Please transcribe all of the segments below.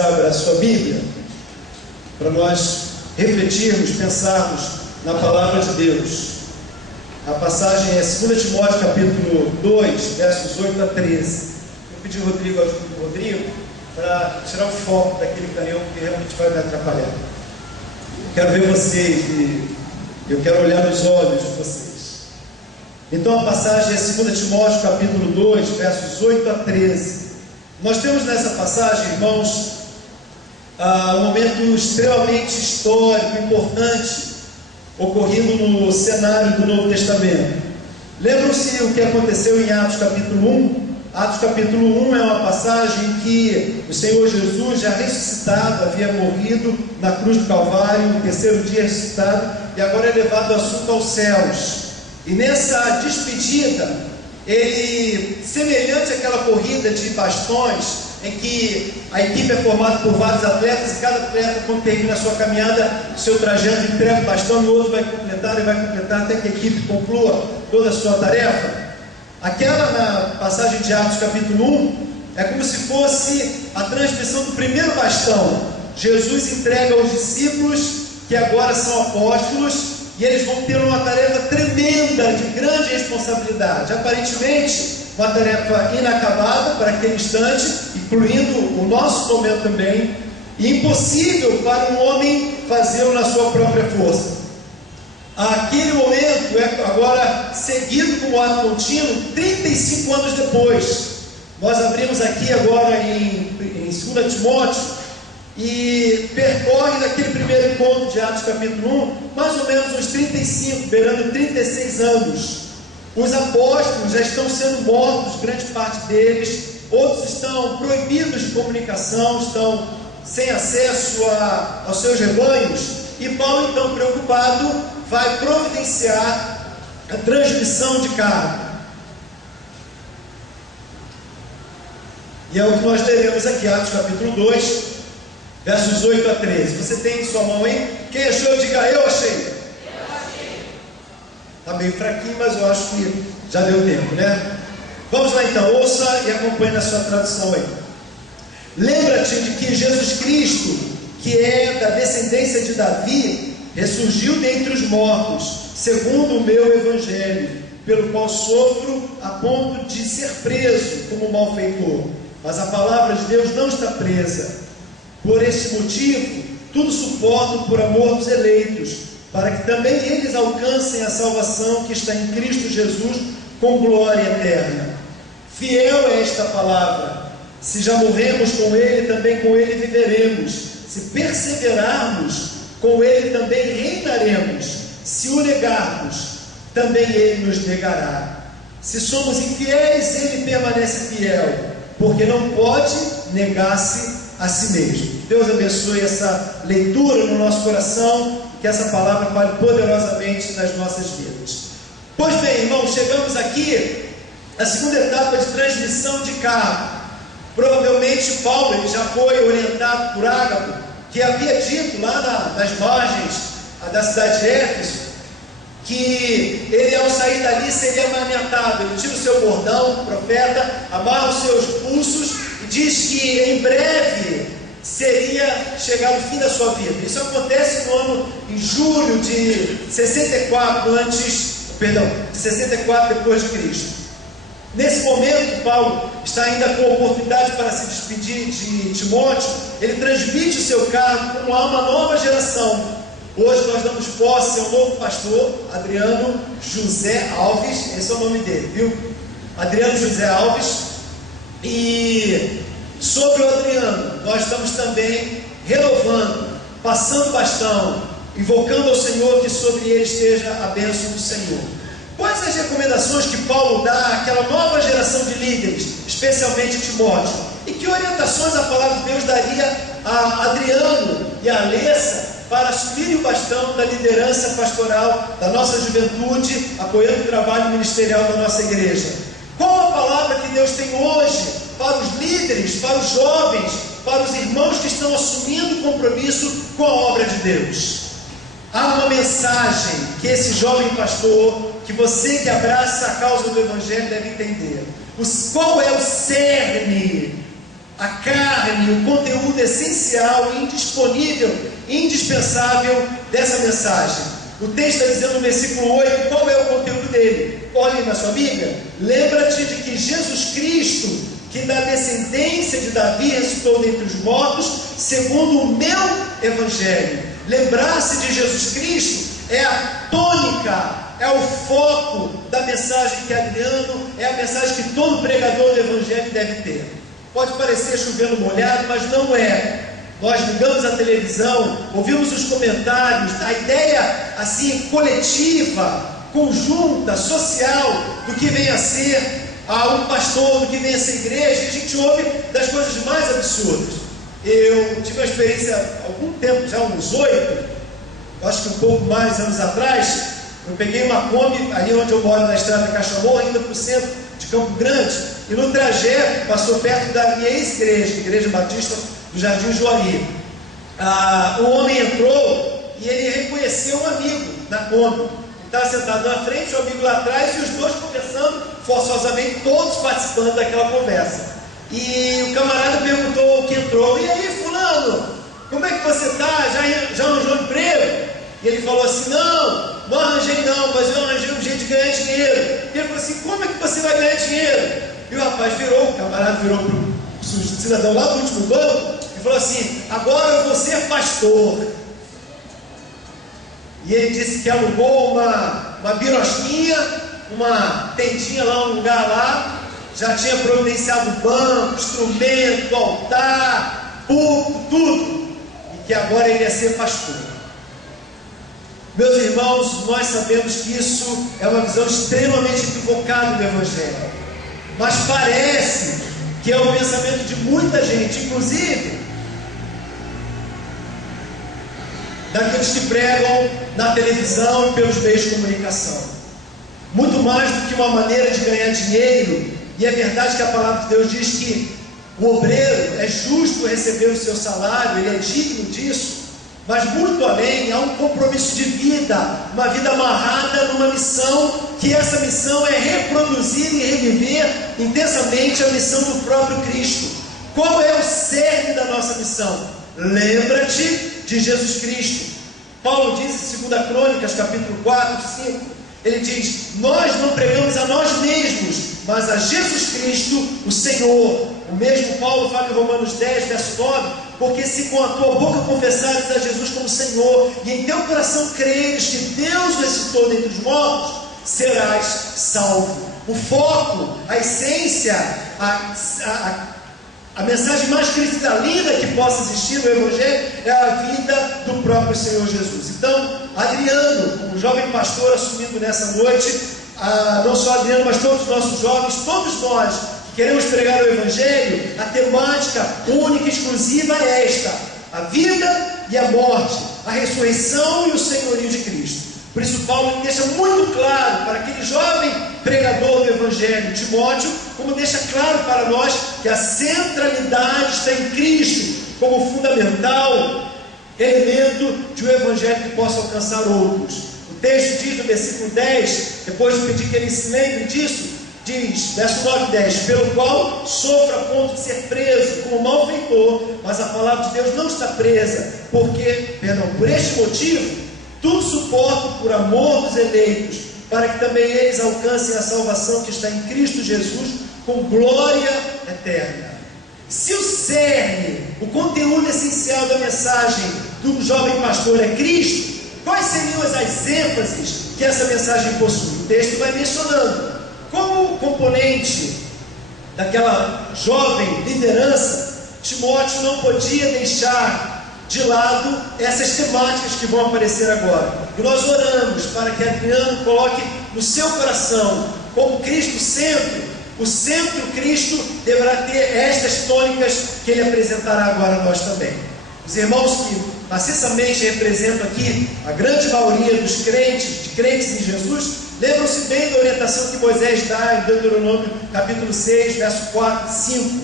Abra a sua Bíblia para nós refletirmos, pensarmos na palavra de Deus. A passagem é 2 Timóteo capítulo 2, versos 8 a 13. Eu pedi ao Rodrigo para tirar o foco daquele canhão que realmente vai me atrapalhar. Eu quero ver vocês e eu quero olhar nos olhos de vocês. Então a passagem é 2 Timóteo capítulo 2, versos 8 a 13. Nós temos nessa passagem, irmãos, um momento extremamente histórico, importante, ocorrido no cenário do Novo Testamento. Lembram-se o que aconteceu em Atos capítulo 1? Atos capítulo 1 é uma passagem em que o Senhor Jesus, já ressuscitado, havia morrido na cruz do Calvário, no terceiro dia ressuscitado, e agora é levado assunto aos céus. E nessa despedida, ele, semelhante àquela corrida de bastões, em que a equipe é formada por vários atletas, e cada atleta, quando termina a sua caminhada, seu trajeto, entrega o bastão, e o outro vai completar até que a equipe conclua toda a sua tarefa. Aquela na passagem de Atos capítulo 1 é como se fosse a transmissão do primeiro bastão. Jesus entrega aos discípulos, que agora são apóstolos, e eles vão ter uma tarefa tremenda, de grande responsabilidade. Aparentemente, uma tarefa inacabada para aquele instante, incluindo o nosso momento também, e impossível para um homem fazê-lo na sua própria força. Aquele momento é agora seguido com o ato contínuo 35 anos depois. Nós abrimos aqui agora em 2 Timóteo e percorre daquele primeiro encontro de Atos capítulo 1, mais ou menos uns 35, beirando 36 anos. Os apóstolos já estão sendo mortos, grande parte deles, outros estão proibidos de comunicação, estão sem acesso aos seus rebanhos, e Paulo, então preocupado, vai providenciar a transmissão de carga. E é o que nós leremos aqui, Atos capítulo 2, versos 8 a 13. Você tem em sua mão, hein? Quem achou, diga eu achei. Está meio fraquinho, mas eu acho que já deu tempo, né? Vamos lá então, ouça e acompanhe na sua tradução aí. Lembra-te de que Jesus Cristo, que é da descendência de Davi, ressurgiu dentre os mortos, segundo o meu evangelho, pelo qual sofro a ponto de ser preso como malfeitor. Mas a palavra de Deus não está presa. Por este motivo, tudo suporto por amor dos eleitos, para que também eles alcancem a salvação que está em Cristo Jesus com glória eterna. Fiel é esta palavra. Se já morremos com Ele, também com Ele viveremos. Se perseverarmos, com Ele também reinaremos. Se o negarmos, também Ele nos negará. Se somos infiéis, Ele permanece fiel, porque não pode negar-se a si mesmo. Deus abençoe essa leitura no nosso coração, que essa palavra fale poderosamente nas nossas vidas. Pois bem, irmãos, chegamos aqui à segunda etapa de transmissão de carga. Provavelmente Paulo, ele já foi orientado por Ágapo, que havia dito lá nas margens da cidade de Éfeso, que ele, ao sair dali, seria maniatado. Ele tira o seu bordão, o profeta, amarra os seus pulsos e diz que em breve seria chegar o fim da sua vida. Isso acontece no ano, em julho de 64 depois de Cristo. Nesse momento, Paulo está ainda com a oportunidade para se despedir de Timóteo. Ele transmite o seu cargo como a uma nova geração. Hoje nós damos posse ao novo pastor, Adriano José Alves, esse é o nome dele, viu? Adriano José Alves. E sobre o Adriano, nós estamos também renovando, passando bastão, invocando ao Senhor que sobre ele esteja a bênção do Senhor. Quais as recomendações que Paulo dá àquela nova geração de líderes, especialmente Timóteo? E que orientações a palavra de Deus daria a Adriano e a Alessa para assumir o bastão da liderança pastoral da nossa juventude, apoiando o trabalho ministerial da nossa igreja? Qual a palavra que Deus tem hoje para os líderes, para os jovens, para os irmãos que estão assumindo compromisso com a obra de Deus? Há uma mensagem que esse jovem pastor, que você que abraça a causa do Evangelho deve entender. Qual é o cerne a carne, o conteúdo essencial, indisponível, indispensável dessa mensagem. O texto está dizendo no versículo 8, qual é o conteúdo dele? Olhe na sua Bíblia. Lembra-te de que Jesus Cristo, que da descendência de Davi ressuscitou dentre os mortos, segundo o meu Evangelho. Lembrar-se de Jesus Cristo é a tônica, é o foco da mensagem que Adriano, é a mensagem que todo pregador do Evangelho deve ter. Pode parecer chovendo molhado, mas não é. Nós ligamos a televisão, ouvimos os comentários, a ideia assim coletiva, conjunta, social, do que vem a ser um pastor, do que vem a ser igreja, e a gente ouve das coisas mais absurdas. Eu tive uma experiência há algum tempo, já uns 8, acho que um pouco mais anos atrás. Eu peguei uma Kombi, ali onde eu moro, na estrada de Cachamorra, indo para o centro de Campo Grande, e no trajeto passou perto da minha ex-igreja, Igreja Batista do Jardim Joari. O homem entrou e ele reconheceu um amigo na Kombi. Ele estava sentado na frente, o amigo lá atrás, e os dois conversando forçosamente, todos participando daquela conversa. E o camarada perguntou que entrou: e aí, fulano, como é que você está? Já arranjou emprego? E ele falou assim: não arranjei não, mas eu arranjei um jeito de ganhar dinheiro. E ele falou assim: como é que você vai ganhar dinheiro? E o rapaz o camarada virou para o cidadão lá do último banco e falou assim: agora eu vou ser pastor. E ele disse que alugou uma birosquinha, uma tendinha lá, um lugar lá, já tinha providenciado banco, instrumento, altar, púlpito, tudo, e que agora ele ia ser pastor. Meus irmãos, nós sabemos que isso é uma visão extremamente equivocada do Evangelho, mas parece que é o pensamento de muita gente, inclusive daqueles que pregam na televisão e pelos meios de comunicação. Muito mais do que uma maneira de ganhar dinheiro, e é verdade que a palavra de Deus diz que o obreiro é justo receber o seu salário, ele é digno disso, mas muito além, há um compromisso de vida, uma vida amarrada numa missão, que essa missão é reproduzir e reviver intensamente a missão do próprio Cristo. Qual é o cerne da nossa missão? Lembra-te de Jesus Cristo. Paulo diz em 2 Crônicas, capítulo 4, 5, ele diz: nós não pregamos a nós mesmos, mas a Jesus Cristo, o Senhor. O mesmo Paulo fala em Romanos 10, verso 9: porque se com a tua boca confessares a Jesus como Senhor, e em teu coração creres que Deus o ressuscitou dentre os mortos, serás salvo. O foco, a essência, a mensagem mais cristalina que possa existir no Evangelho é a vida do próprio Senhor Jesus. Então, Adriano, como jovem pastor assumindo nessa noite, não só Adriano, mas todos os nossos jovens, todos nós que queremos pregar o Evangelho, a temática única e exclusiva é esta: a vida e a morte, a ressurreição e o senhorio de Cristo. Por isso Paulo deixa muito claro para aquele jovem pregador do Evangelho, Timóteo, como deixa claro para nós que a centralidade está em Cristo como fundamental elemento de um Evangelho que possa alcançar outros. O texto diz no versículo 10, depois de pedir que ele se lembre disso, diz, verso 9 e 10: pelo qual sofro a ponto de ser preso como malfeitor, mas a palavra de Deus não está presa, porque, por este motivo, tudo suporto por amor dos eleitos, para que também eles alcancem a salvação que está em Cristo Jesus, com glória eterna. Se o cerne, o conteúdo essencial da mensagem do jovem pastor é Cristo, quais seriam as ênfases que essa mensagem possui? O texto vai mencionando. Como componente daquela jovem liderança, Timóteo não podia deixar de lado essas temáticas que vão aparecer agora. E nós oramos para que Adriano coloque no seu coração, como Cristo centro, o centro Cristo deverá ter estas tônicas que ele apresentará agora a nós também. Os irmãos que maciçamente representam aqui a grande maioria dos crentes, de crentes em Jesus, lembram-se bem da orientação que Moisés dá em Deuteronômio capítulo 6, verso 4 e 5.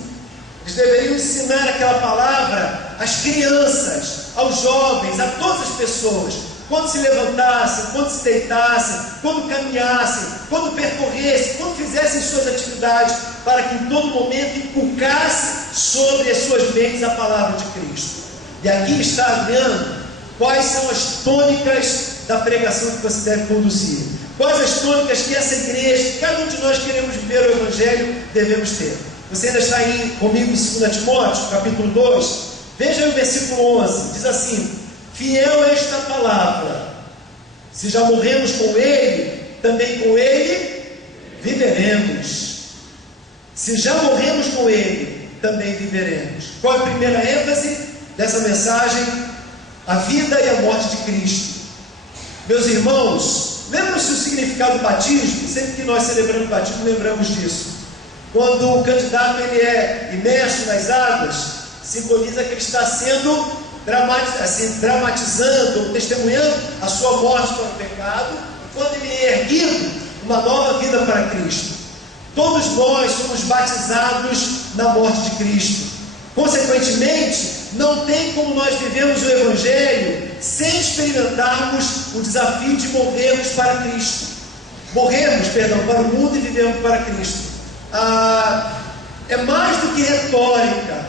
Eles deveriam ensinar aquela palavra às crianças, aos jovens, a todas as pessoas, quando se levantassem, quando se deitassem, quando caminhassem, quando percorressem, quando fizessem suas atividades, para que em todo momento inculcasse sobre as suas mentes a palavra de Cristo. E aqui está, Adriano, quais são as tônicas da pregação que você deve conduzir. Quais as tônicas que essa igreja, cada um de nós queremos viver o Evangelho, devemos ter. Você ainda está comigo em 2 Timóteo, capítulo 2. Veja aí o versículo 11. Diz assim: fiel é esta palavra. Se já morremos com Ele, também com Ele viveremos. Se já morremos com Ele, também viveremos. Qual é a primeira ênfase dessa mensagem? A vida e a morte de Cristo. Meus irmãos, lembram-se o significado do batismo? Sempre que nós celebramos o batismo, lembramos disso. Quando o candidato ele é imerso nas águas, simboliza que ele está sendo dramatizando ou testemunhando a sua morte para o pecado, e quando ele é erguido, uma nova vida para Cristo. Todos nós somos batizados na morte de Cristo. Consequentemente, não tem como nós vivemos o Evangelho sem experimentarmos o desafio de morrermos para Cristo. Morrermos, para o mundo e vivermos para Cristo. É mais do que retórica,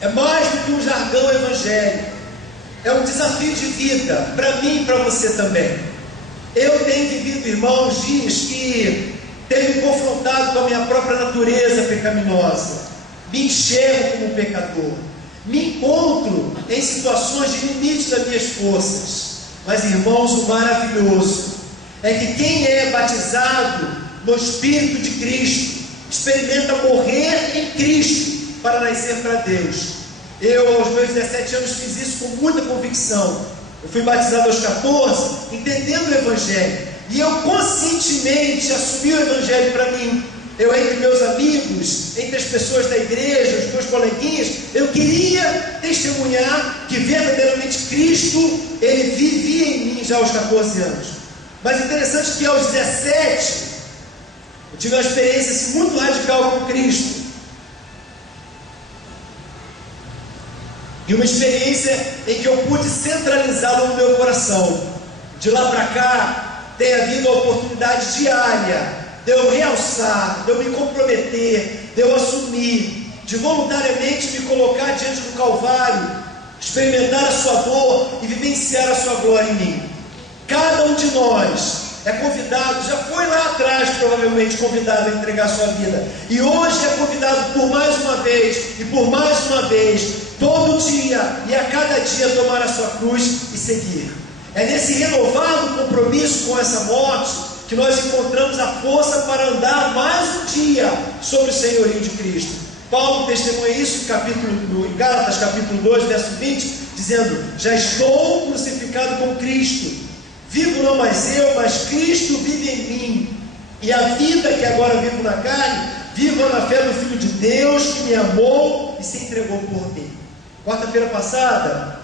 é mais do que um jargão evangélico, é um desafio de vida, para mim e para você também. Eu tenho vivido, irmãos, dias que tenho me confrontado com a minha própria natureza pecaminosa, me enxergo como pecador, me encontro em situações de limite das minhas forças. Mas, irmãos, o maravilhoso é que quem é batizado no Espírito de Cristo experimenta morrer em Cristo para nascer para Deus. Eu, aos meus 17 anos, fiz isso com muita convicção. Eu fui batizado aos 14, entendendo o Evangelho, e eu conscientemente assumi o Evangelho para mim. Eu, entre meus amigos, entre as pessoas da igreja, os meus coleguinhas, eu queria testemunhar que verdadeiramente Cristo, Ele vivia em mim já aos 14 anos. Mas interessante que aos 17, eu tive uma experiência muito radical com Cristo. E uma experiência em que eu pude centralizá-lo no meu coração. De lá para cá, tem havido a oportunidade diária de eu realçar, de eu me comprometer, de eu assumir, de voluntariamente me colocar diante do Calvário, experimentar a sua dor e vivenciar a sua glória em mim. Cada um de nós é convidado, já foi lá atrás provavelmente convidado a entregar a sua vida, e hoje é convidado por mais uma vez, e por mais uma vez, todo dia e a cada dia tomar a sua cruz e seguir. É nesse renovado compromisso com essa morte que nós encontramos a força para andar mais um dia sobre o senhorio de Cristo. Paulo testemunha isso em Gálatas capítulo 2, verso 20, dizendo: já estou crucificado com Cristo, vivo não mais eu, mas Cristo vive em mim, e a vida que agora vivo na carne, vivo na fé do Filho de Deus, que me amou e se entregou por mim. Quarta-feira passada,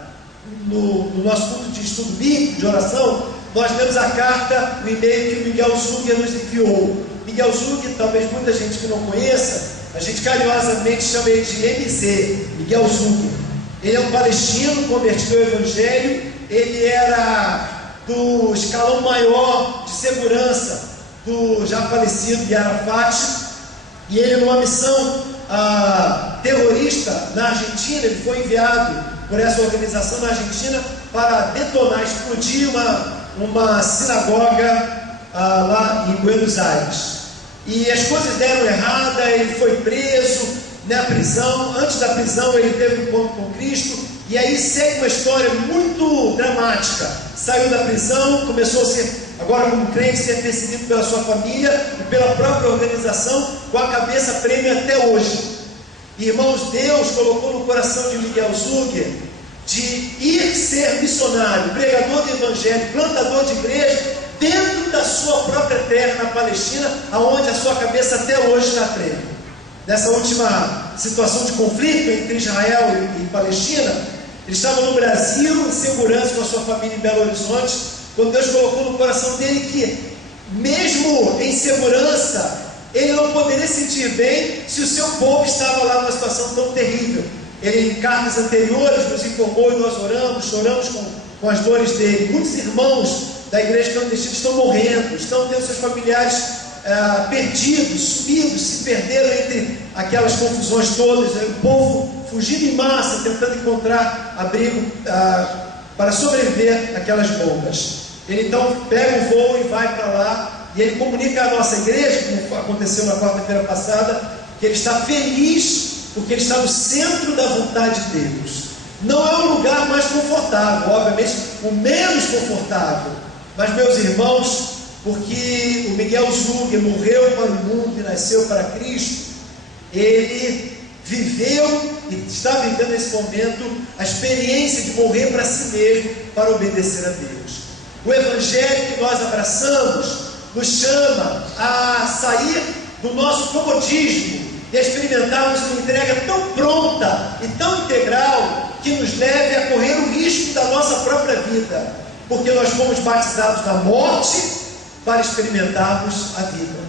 no nosso culto de estudo bíblico, de oração, nós lemos a carta, o e-mail que o Miguel Zuger nos enviou. Miguel Zuger, talvez muita gente que não conheça, a gente carinhosamente chama ele de MZ, Miguel Zuger. Ele é um palestino, convertido ao Evangelho. Ele era do escalão maior de segurança do já falecido Yasser Arafat, e ele, numa missão terrorista na Argentina, ele foi enviado por essa organização na Argentina para detonar, explodir uma sinagoga lá em Buenos Aires. E as coisas deram errada, ele foi preso na prisão. Antes da prisão ele teve um encontro com Cristo, e aí segue uma história muito dramática. Saiu da prisão, começou a ser, agora como crente, ser perseguido pela sua família e pela própria organização, com a cabeça prêmio até hoje. E, irmãos, Deus colocou no coração de Miguel Zuger de ir ser missionário, pregador do Evangelho, plantador de igreja, dentro da sua própria terra, na Palestina, aonde a sua cabeça até hoje está presa. Nessa última situação de conflito entre Israel e Palestina, ele estava no Brasil, em segurança com a sua família em Belo Horizonte, quando Deus colocou no coração dele que, mesmo em segurança, ele não poderia sentir bem se o seu povo estava lá numa situação tão terrível. Ele, em cartas anteriores, nos informou e nós oramos, choramos com as dores dele. Muitos irmãos da igreja clandestina estão morrendo, estão tendo seus familiares perdidos, sumidos, se perderam entre aquelas confusões todas, o povo fugindo em massa, tentando encontrar abrigo para sobreviver àquelas bombas. Ele então pega o voo e vai para lá, e ele comunica à nossa igreja, como aconteceu na quarta-feira passada, que ele está feliz porque ele está no centro da vontade de Deus. Não é o lugar mais confortável, obviamente o menos confortável, mas, meus irmãos, porque o Miguel Zug morreu para o mundo e nasceu para Cristo, ele viveu e está vivendo nesse momento a experiência de morrer para si mesmo, para obedecer a Deus. O Evangelho que nós abraçamos nos chama a sair do nosso comodismo e a experimentarmos uma entrega tão pronta e tão integral que nos leve a correr o risco da nossa própria vida, porque nós fomos batizados na morte para experimentarmos a vida.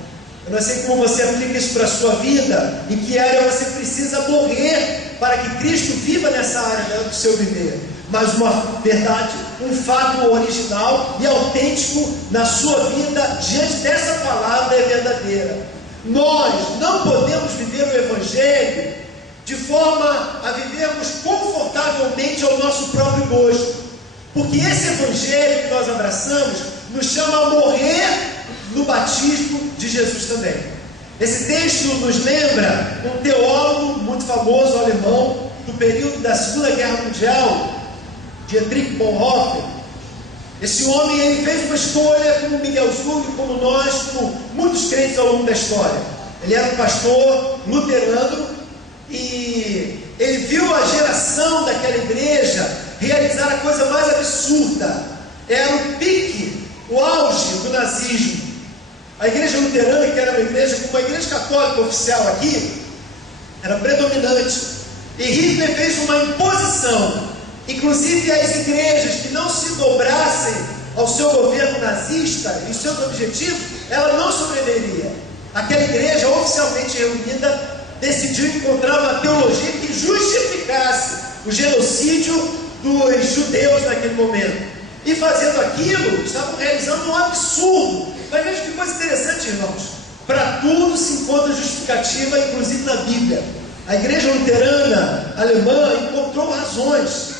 Eu não sei como você aplica isso para a sua vida, em que área você precisa morrer para que Cristo viva nessa área do seu viver, mas uma verdade, um fato original e autêntico na sua vida diante dessa palavra é verdadeira. Nós não podemos viver o Evangelho de forma a vivermos confortavelmente ao nosso próprio gosto, porque esse Evangelho que nós abraçamos nos chama a morrer no batismo de Jesus também. Esse texto nos lembra um teólogo muito famoso alemão do período da Segunda Guerra Mundial, Dietrich Bonhoeffer. Esse homem, ele fez uma escolha, como Miguel Zug, como nós, como muitos crentes ao longo da história. Ele era um pastor luterano e ele viu a geração daquela igreja realizar a coisa mais absurda. Era o pique, o auge do nazismo. A igreja luterana, que era uma igreja, como a igreja católica oficial aqui, era predominante. E Hitler fez uma imposição, inclusive às igrejas que não se dobrassem ao seu governo nazista e seus objetivos, ela não sobreviveria. Aquela igreja oficialmente reunida decidiu encontrar uma teologia que justificasse o genocídio dos judeus naquele momento. E fazendo aquilo, estavam realizando um absurdo. Mas veja que coisa interessante, irmãos. Para tudo se encontra justificativa, inclusive na Bíblia. A igreja luterana alemã encontrou razões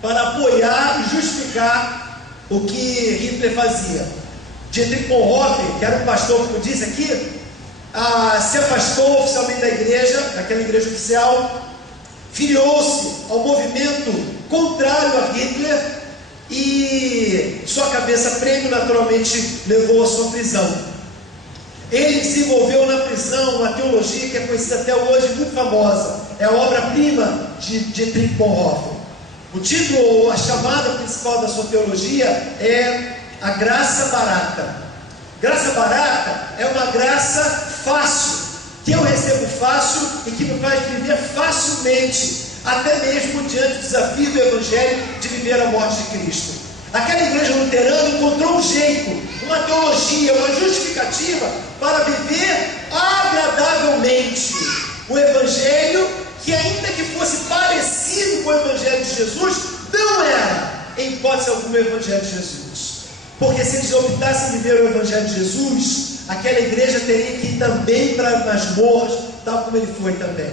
para apoiar e justificar o que Hitler fazia. Dietrich Bonhoeffer, que era um pastor, como disse aqui, se afastou oficialmente da igreja, daquela igreja oficial, filiou-se ao movimento contrário a Hitler e sua cabeça prêmio naturalmente levou à sua prisão. Ele desenvolveu na prisão uma teologia que é conhecida até hoje, muito famosa, é a obra-prima de Dietrich Bonhoeffer. O título, ou a chamada principal da sua teologia é a graça barata. Graça barata é uma graça fácil, que eu recebo fácil e que me faz viver facilmente, até mesmo diante do desafio do Evangelho de viver a morte de Cristo. Aquela igreja luterana encontrou um jeito, uma teologia, uma justificativa para viver agradavelmente o Evangelho, que ainda que fosse parecido com o Evangelho de Jesus, não era, em hipótese alguma, o Evangelho de Jesus. Porque se eles optassem viver o Evangelho de Jesus, aquela igreja teria que ir também para as masmorras, tal como ele foi também.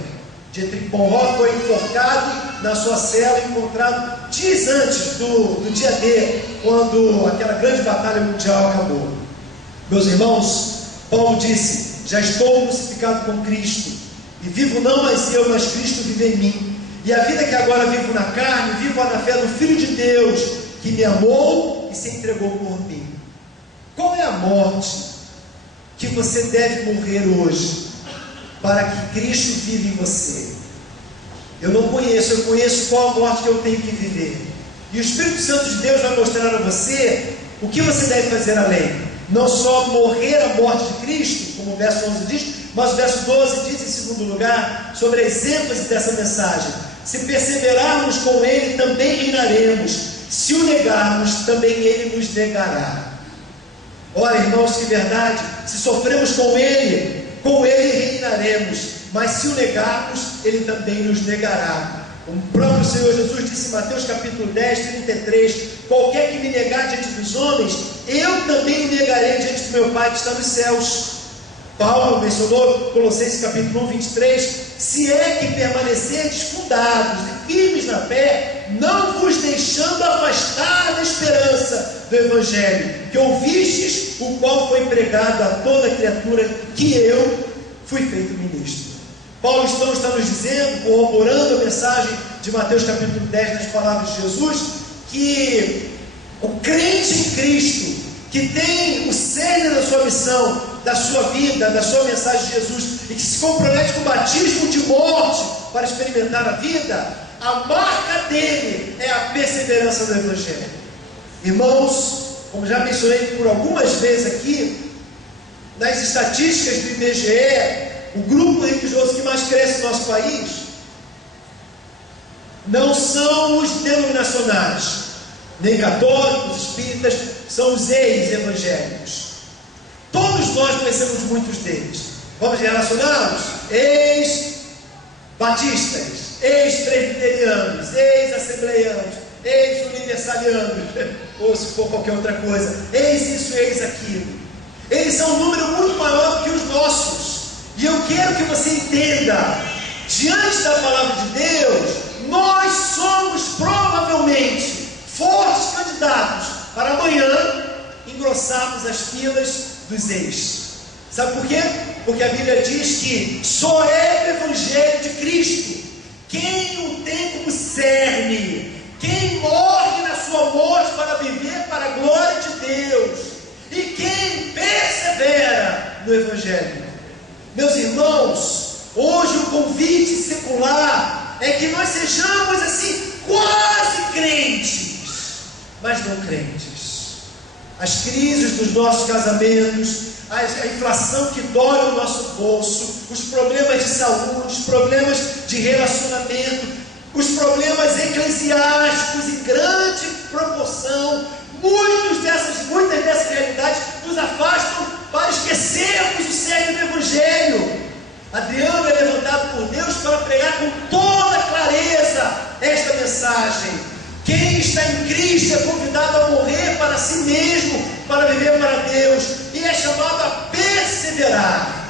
Dietrich Bonhoeffer foi enforcado na sua cela, encontrado dias antes do dia D, quando aquela grande batalha mundial acabou. Meus irmãos, Paulo disse: já estou crucificado com Cristo, e vivo não mais eu, mas Cristo vive em mim. E a vida que agora vivo na carne, vivo na fé do Filho de Deus, que me amou e se entregou por mim. Qual é a morte que você deve morrer hoje, para que Cristo viva em você? Eu não conheço, eu conheço qual a morte que eu tenho que viver. E o Espírito Santo de Deus vai mostrar a você o que você deve fazer além. Não só morrer a morte de Cristo, como o verso 11 diz, mas o verso 12 diz, em segundo lugar, sobre as ênfase dessa mensagem: se perseverarmos com Ele, também reinaremos. Se o negarmos, também Ele nos negará. Ora, irmãos, que verdade! Se sofremos com Ele reinaremos. Mas se o negarmos, Ele também nos negará. O próprio Senhor Jesus disse em Mateus capítulo 10, 33, qualquer que me negar diante dos homens, eu também o negarei diante do meu Pai que está nos céus. Paulo mencionou, Colossenses capítulo 1, 23, se é que permanecerdes fundados e firmes na fé, não vos deixando afastar da esperança do Evangelho, que ouvistes, o qual foi pregado a toda criatura, que eu fui feito ministro. Paulo então está nos dizendo, corroborando a mensagem de Mateus capítulo 10, nas palavras de Jesus, que o crente em Cristo, que tem o cerne da sua missão, da sua vida, da sua mensagem de Jesus, e que se compromete com o batismo de morte para experimentar a vida, a marca dele é a perseverança do Evangelho. Irmãos, como já mencionei por algumas vezes aqui, nas estatísticas do IBGE, o grupo religioso que mais cresce no nosso país não são os denominacionais, nem católicos, espíritas, são os ex-evangélicos. Todos nós conhecemos muitos deles. Vamos relacioná-los? Ex-batistas, ex-presbiterianos, ex-assembleianos, ex-universalianos, ou se for qualquer outra coisa, ex-isso, ex-aquilo. Eles são um número muito maior do que os nossos. E eu quero que você entenda, diante da palavra de Deus, nós somos provavelmente fortes candidatos para amanhã engrossarmos as filas dos ex. Sabe por quê? Porque a Bíblia diz que só é o Evangelho de Cristo quem o tem como cerne, quem morre na sua morte para viver para a glória de Deus, e quem persevera no Evangelho. Meus irmãos, hoje o convite secular é que nós sejamos assim, quase crentes, mas não crentes. As crises dos nossos casamentos, a inflação que dói o nosso bolso, os problemas de saúde, os problemas de relacionamento, os problemas eclesiásticos em grande proporção, muitas dessas realidades nos afastam para esquecermos o cerne do Evangelho. Adriano é levantado por Deus para pregar com toda clareza esta mensagem. Quem está em Cristo é convidado a morrer para si mesmo, para viver para Deus, e é chamado a perseverar.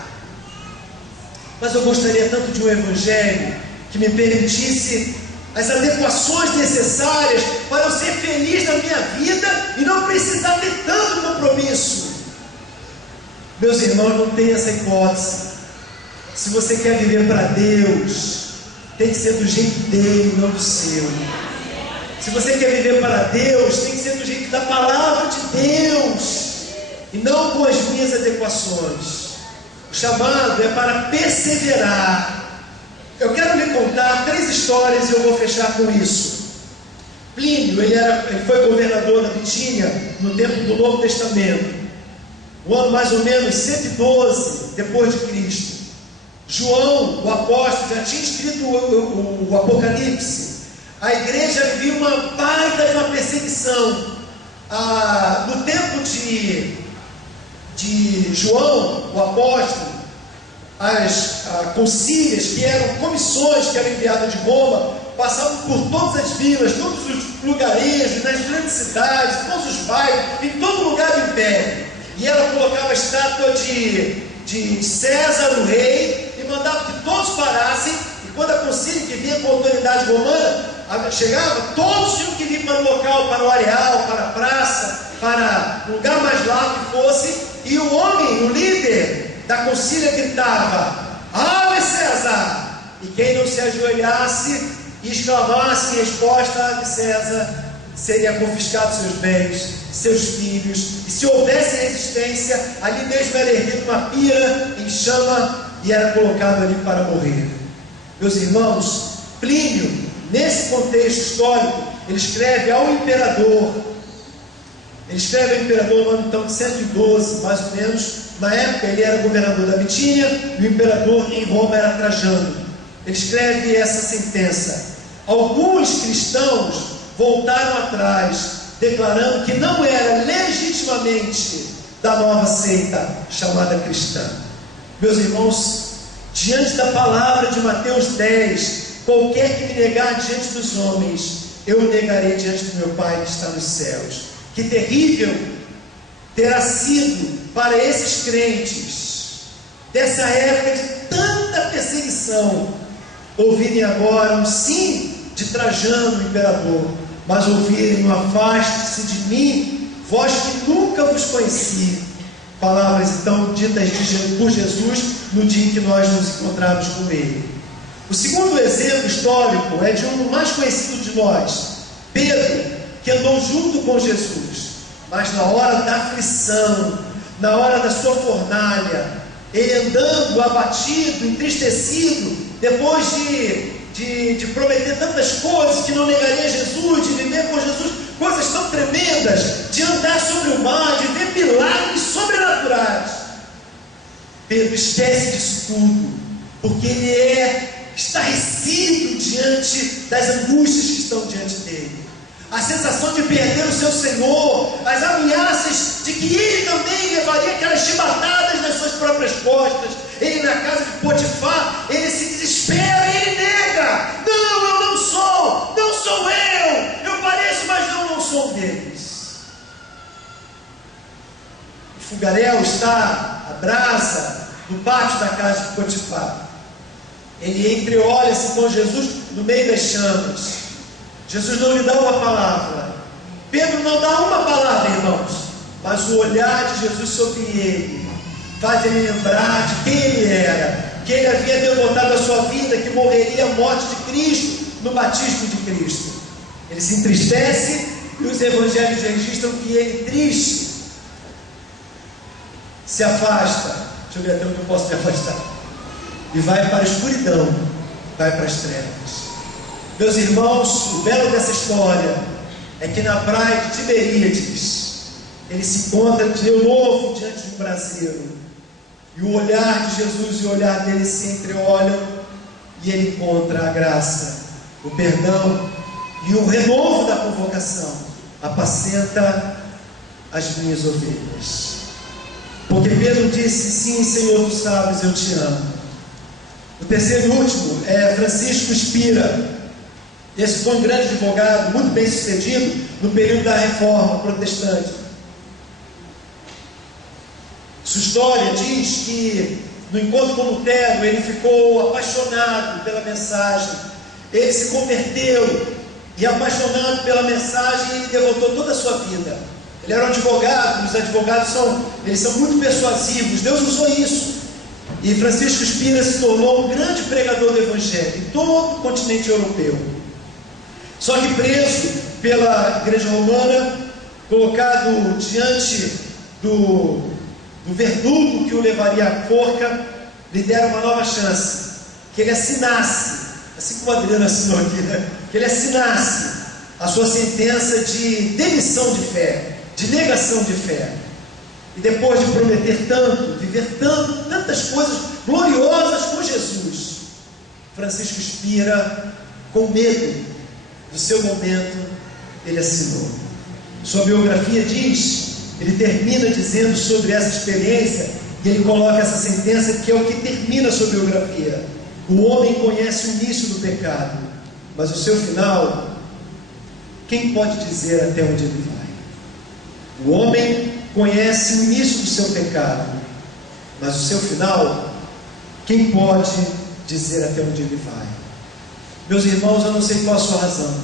Mas eu gostaria tanto de um Evangelho que me permitisse as adequações necessárias para eu ser feliz na minha vida e não precisar ter tanto compromisso. Meus irmãos, não tem essa hipótese. Se você quer viver para Deus, tem que ser do jeito dele, não do seu. Se você quer viver para Deus, tem que ser do jeito da palavra de Deus, e não com as minhas adequações. O chamado é para perseverar. Eu quero lhe contar 3 histórias e eu vou fechar com isso. Plínio, ele foi governador da Bitínia no tempo do Novo Testamento, no ano mais ou menos 112 depois de Cristo. João, o apóstolo, já tinha escrito o Apocalipse. A igreja vivia uma baita de uma perseguição. No tempo de João, o apóstolo, as concílias, que eram comissões que eram enviadas de Roma, passavam por todas as vilas, todos os lugarejos, nas grandes cidades, todos os bairros, em todo lugar do império. E ela colocava a estátua de César, o rei, e mandava que todos parassem. E quando a concília que vinha com a autoridade romana chegava, todos tinham que vir para o local, para o areal, para a praça, para o lugar mais largo que fosse. E o homem, o líder da concília, gritava: Ave César! E quem não se ajoelhasse e exclamasse em resposta a César, seria confiscado seus bens, seus filhos, e se houvesse resistência, ali mesmo era erguida uma pira em chama e era colocado ali para morrer. Meus irmãos, Plínio, nesse contexto histórico, ele escreve ao imperador. Ele escreve ao imperador no ano então de 112, mais ou menos. Na época ele era governador da Bitínia e o imperador em Roma era Trajano. Ele escreve essa sentença: alguns cristãos voltaram atrás, declarando que não era legitimamente da nova seita chamada cristã. Meus irmãos, diante da palavra de Mateus 10, qualquer que me negar diante dos homens, eu o negarei diante do meu Pai que está nos céus. Que terrível terá sido para esses crentes dessa época de tanta perseguição ouvirem agora um sim de Trajano, o imperador, mas ouvirem um afaste-se de mim, vós que nunca vos conheci. Palavras então ditas por Jesus no dia em que nós nos encontramos com Ele. O segundo exemplo histórico é de um mais conhecido de nós, Pedro, que andou junto com Jesus, mas na hora da aflição, na hora da sua fornalha, ele andando abatido, entristecido, depois de prometer tantas coisas, que não negaria Jesus, de viver com Jesus, coisas tão tremendas, de andar sobre o mar, de ver milagres sobrenaturais. Pedro esquece disso tudo, porque ele é estarrecido diante das angústias que estão diante dele. A sensação de perder o seu Senhor, as ameaças de que ele também levaria aquelas chibatadas nas suas próprias costas. Ele na casa de Potifar, ele se desespera e ele nega: não, eu não sou eu pareço, mas não sou um deles. O fogaréu está à brasa no pátio da casa de Potifar. Ele entreolha-se com Jesus no meio das chamas. Jesus não lhe dá uma palavra. Pedro não dá uma palavra, irmãos, mas o olhar de Jesus sobre ele faz ele lembrar de quem ele era, que ele havia devotado a sua vida, que morreria a morte de Cristo no batismo de Cristo. Ele se entristece e os evangelhos registram que ele, triste, se afasta. Deixa eu ver até onde eu posso me afastar. E vai para a escuridão, vai para as trevas. Meus irmãos, o belo dessa história é que na praia de Tiberíades, ele se encontra de novo diante de um braseiro, e o olhar de Jesus e o olhar dele se entreolham, e ele encontra a graça, o perdão e o renovo da convocação: apacenta as minhas ovelhas. Porque Pedro disse: sim, Senhor, tu sabes, eu te amo. O terceiro e último é Francisco Spira. Esse foi um grande advogado, muito bem sucedido no período da Reforma Protestante. Sua história diz que no encontro com Lutero ele ficou apaixonado pela mensagem, ele se converteu e, apaixonado pela mensagem, ele devotou toda a sua vida. Ele era um advogado, os advogados são muito persuasivos, Deus usou isso. E Francisco Spira se tornou um grande pregador do Evangelho em todo o continente europeu. Só que preso pela Igreja Romana, colocado diante do verdugo que o levaria à forca, lhe deram uma nova chance: que ele assinasse, assim como o Adriano assinou aqui, né? Que ele assinasse a sua sentença de demissão de fé, de negação de fé. E depois de prometer tanto, viver tantas coisas gloriosas com Jesus, Francisco Spira, com medo do seu momento, ele assinou. Sua biografia diz, ele termina dizendo sobre essa experiência, e ele coloca essa sentença que é o que termina a sua biografia: o homem conhece o início do pecado, mas o seu final, quem pode dizer até onde ele vai? O homem conhece o início do seu pecado, mas o seu final, quem pode dizer até onde ele vai? Meus irmãos, eu não sei qual a sua razão.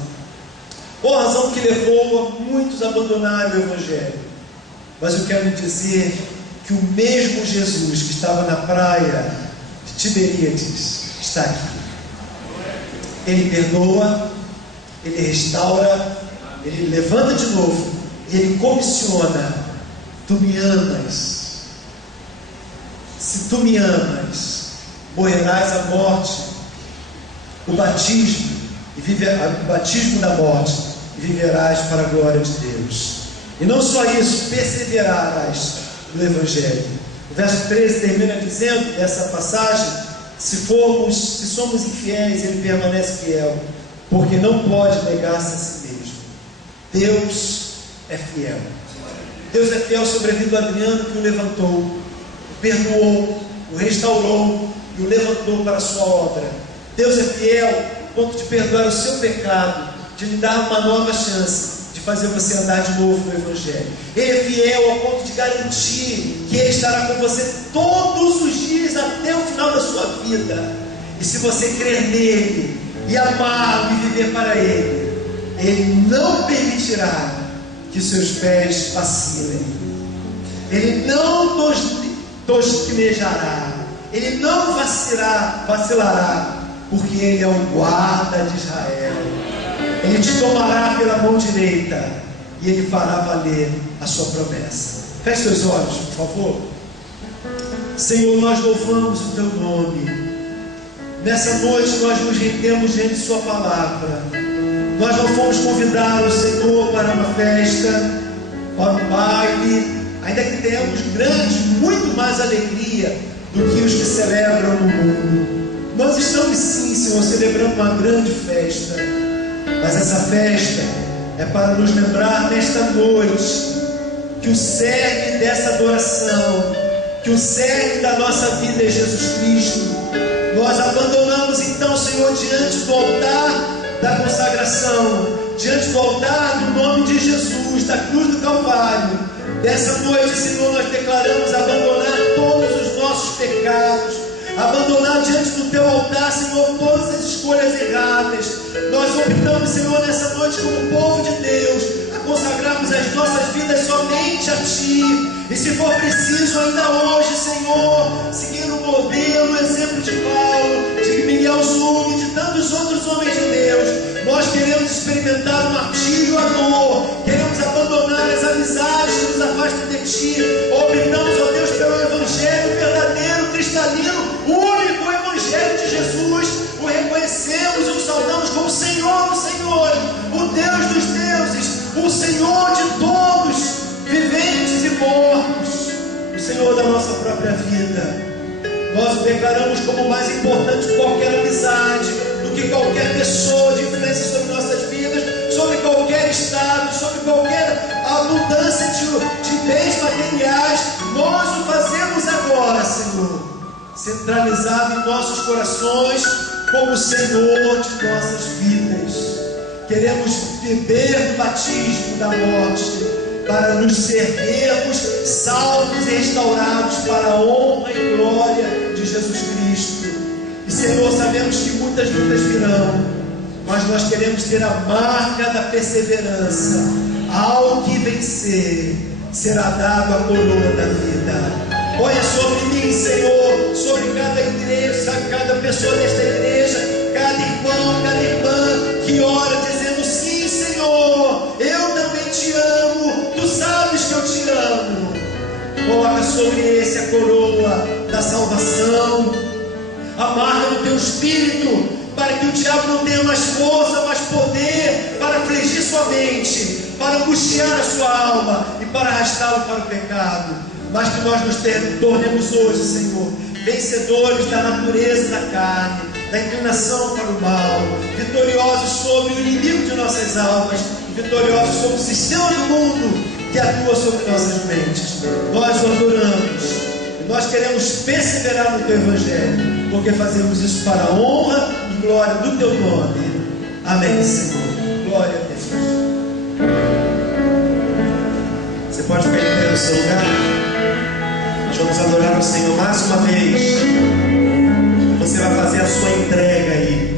Qual a razão que levou a muitos a abandonarem o Evangelho? Mas eu quero lhe dizer que o mesmo Jesus que estava na praia de Tiberíades está aqui. Ele perdoa, ele restaura, ele levanta de novo e ele comissiona: tu me amas. Se tu me amas, morrerás a morte, o batismo da morte, e viverás para a glória de Deus. E não só isso, perseverarás no Evangelho. O verso 13 termina dizendo, dessa passagem: se somos infiéis, ele permanece fiel, porque não pode negar-se a si mesmo. Deus é fiel. Deus é fiel sobre a vida do Adriano, que o levantou, o perdoou, o restaurou e o levantou para a sua obra. Deus é fiel ponto de perdoar o seu pecado, de lhe dar uma nova chance, de fazer você andar de novo no Evangelho. Ele é fiel ao ponto de garantir que Ele estará com você todos os dias até o final da sua vida. E se você crer nele, e amá-lo e viver para Ele, Ele não permitirá que seus pés vacilem. Ele não tosquenejará, Ele não vacilará, porque Ele é o guarda de Israel. Ele te tomará pela mão direita e Ele fará valer a sua promessa. Feche seus olhos, por favor. Senhor, nós louvamos o Teu nome. Nessa noite nós nos rendemos diante de Sua palavra. Nós não fomos convidados, Senhor, para uma festa, para um baile, ainda que tenhamos muito mais alegria do que os que celebram no mundo. Nós estamos sim, Senhor, celebrando uma grande festa, mas essa festa é para nos lembrar nesta noite que o cerne dessa adoração, que o cerne da nossa vida é Jesus Cristo. Nós abandonamos então, Senhor, diante do altar da consagração, diante do altar do nome de Jesus, da cruz do Calvário. Dessa noite, Senhor, nós declaramos abandonar todos os nossos pecados, abandonar diante do Teu altar, Senhor, todas as escolhas erradas. Nós optamos, Senhor, nessa noite como povo de Deus, a consagrarmos as nossas vidas somente a Ti. E se for preciso, ainda hoje, Senhor, seguindo o modelo, o exemplo de Paulo, de Miguel Zug, de tantos outros homens de Deus, nós queremos experimentar o martírio e a dor, queremos abandonar as amizades que nos afastam de Ti. Optamos, ó Deus, pelo Evangelho verdadeiro, cristalino, o único Evangelho de Jesus. O reconhecemos e o saudamos como Senhor dos Senhores, o Deus dos deuses, o Senhor de todos, viventes e mortos, o Senhor da nossa própria vida. Nós o declaramos como mais importante que qualquer amizade, do que qualquer pessoa de influência sobre nossas vidas, sobre qualquer estado, sobre qualquer abundância de bens materiais. Nós o fazemos agora, Senhor, centralizado em nossos corações como Senhor de nossas vidas. Queremos beber do batismo da morte, para nos servirmos salvos e restaurados para a honra e glória de Jesus Cristo. E Senhor, sabemos que muitas lutas virão, mas nós queremos ter a marca da perseverança. Ao que vencer, será dado a coroa da vida. Olha sobre mim, Senhor, sobre cada igreja, cada pessoa desta igreja, cada irmão, cada irmã que ora dizendo: sim, Senhor, eu também te amo, Tu sabes que eu te amo. Coloca sobre esse a coroa da salvação, a marca do Teu Espírito, para que o diabo não tenha mais força, mais poder para afligir sua mente, para angustiar a sua alma e para arrastá-lo para o pecado. Mas que nós nos tornemos hoje, Senhor, vencedores da natureza da carne, da inclinação para o mal, vitoriosos sobre o inimigo de nossas almas, vitoriosos sobre o sistema do mundo que atua sobre nossas mentes. Nós o adoramos e nós queremos perseverar no Teu Evangelho, porque fazemos isso para a honra e glória do Teu nome. Amém, Senhor. Glória a Deus. Você pode ficar em pé no seu lugar? Nós vamos adorar o Senhor mais uma vez. Você vai fazer a sua entrega aí.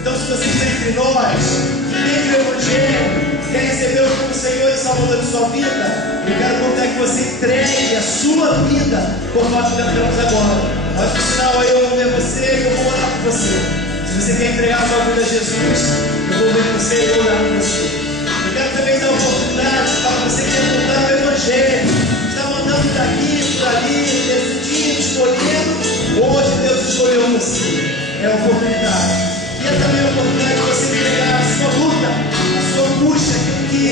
Então, se você está entre nós, que tem o Evangelho, quer recebê-lo como Senhor e Salvador de sua vida, eu quero contar que você entregue a sua vida como nós cantamos agora. Mas no final aí eu vou ver você e eu vou orar por você. Se você quer entregar a sua vida a Jesus, eu vou ver você e vou orar por você. Eu quero também dar oportunidade para você que quer contar o Evangelho, está mandando daqui, por ali, decidindo, escolhendo. Hoje Deus escolheu você. É a oportunidade. E é também a oportunidade de você entregar a sua luta, a sua angústia, aquilo que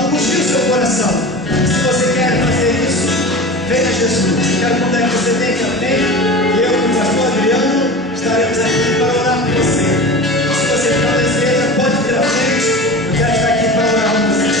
angustia o seu coração. Se você quer fazer isso, venha a Jesus. Quero contar que você tem também. Eu e o pastor Adriano estaremos aqui para orar por você. Se você não deseja, pode vir à frente. Eu quero estar aqui para orar por você.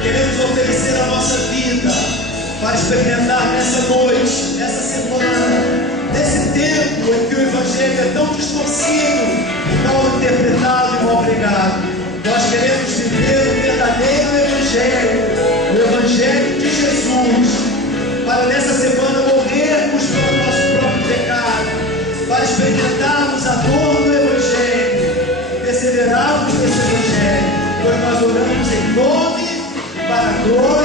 Queremos oferecer a nossa vida para experimentar nessa noite, nessa semana, nesse tempo em que o Evangelho é tão distorcido, mal interpretado e mal pregado. Nós queremos viver o verdadeiro Evangelho, o Evangelho de Jesus, para nessa semana morrermos pelo nosso próprio pecado, para experimentarmos a dor do Evangelho, perseverarmos nesse Evangelho, pois nós oramos em nome para a glória